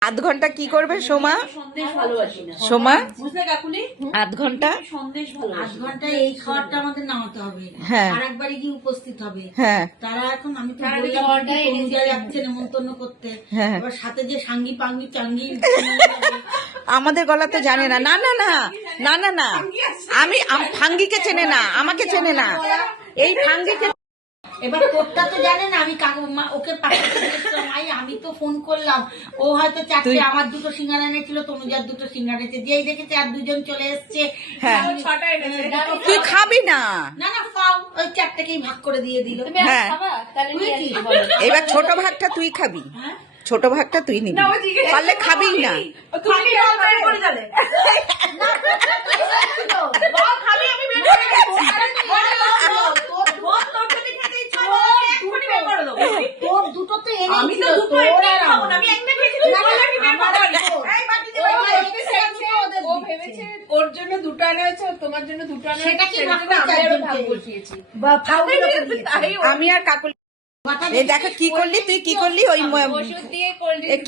আধ ঘণ্টা কি করবে সোমা? সন্দেশ ভালোবাসি না। সোমা? আধ ঘণ্টা? সন্দেশ আধ। ঘন্টায় এই খাবারটা আমাদের নামাতে হবে। হ্যাঁ। আর একবারে গিয়ে উপস্থিত হবে। হ্যাঁ। তারা এখন আমি যাচ্ছে নেমন্তন্ন করতে। হ্যাঁ। এবার সাথে যে সাঙ্গি পাঙ্গি চাঙ্গি আমাদের গলা তো জানে না। না না না। না না না। আমি আম- ফাঙ্গিকে চেনে না। আমাকে চেনে না। এই ফাঙ্গিকে এবার তোরটা তো জানে না আমি ওকে পাশে আমি তো ফোন করলাম। ও হয়তো চারটে আমার দুটো সিঙ্গারা এনেছিল তনুজার দুটো সিঙ্গারা এনেছে। যেই দেখেছে আর দুজন চলে এসছে। হ্যাঁ। তুই খাবি না। না না ওই চারটাকেই ভাগ করে দিয়ে দিল। তুমি হ্যাঁ। এবার ছোট ভাগটা তুই খাবি। হ্যাঁ? ছোট ভাগটা তুই নিবি। পারলে খাবি? না তুমি তরকারি করে দিলে। তোর দুটো তো এনেই আমি তো দুটো খাব না, আমি একটা খেয়েছি, তুই না, আমি বের করতে। তোর। এই বাটি ও দিয়ে দিয়ে ভেবেছে ওর জন্য দুটো আনা হয়েছে তোমার জন্য দুটো আনা সেটা কি ভাগ আমি আরও? বসিয়েছি। আমি কাকুল এই দেখো কি করলি তুই কি করলি? ওই ওষুধ দিয়ে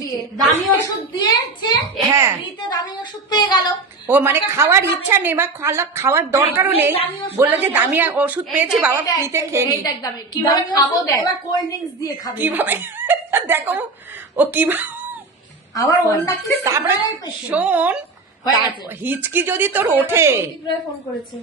দিয়ে। দামি ওষুধ দিয়েছে হ্যাঁ। ফ্রিতে দামি ওষুধ পেয়ে গেল ও মানে খাওয়ার ইচ্ছা নেই বা খাওয়া- খাওয়ার দরকারও নেই। বলল যে দামি ওষুধ পেয়েছি বাবা ফ্রিতে খেয়ে নি কীভাবে খাব দেখ। কোল্ড ড্রিঙ্কস দিয়ে খাবে। কীভাবে? দেখো ও কীভাবে আবার তারপরে শোন হয়ে। হিচকি যদি তোর ওঠে ফোন করেছে?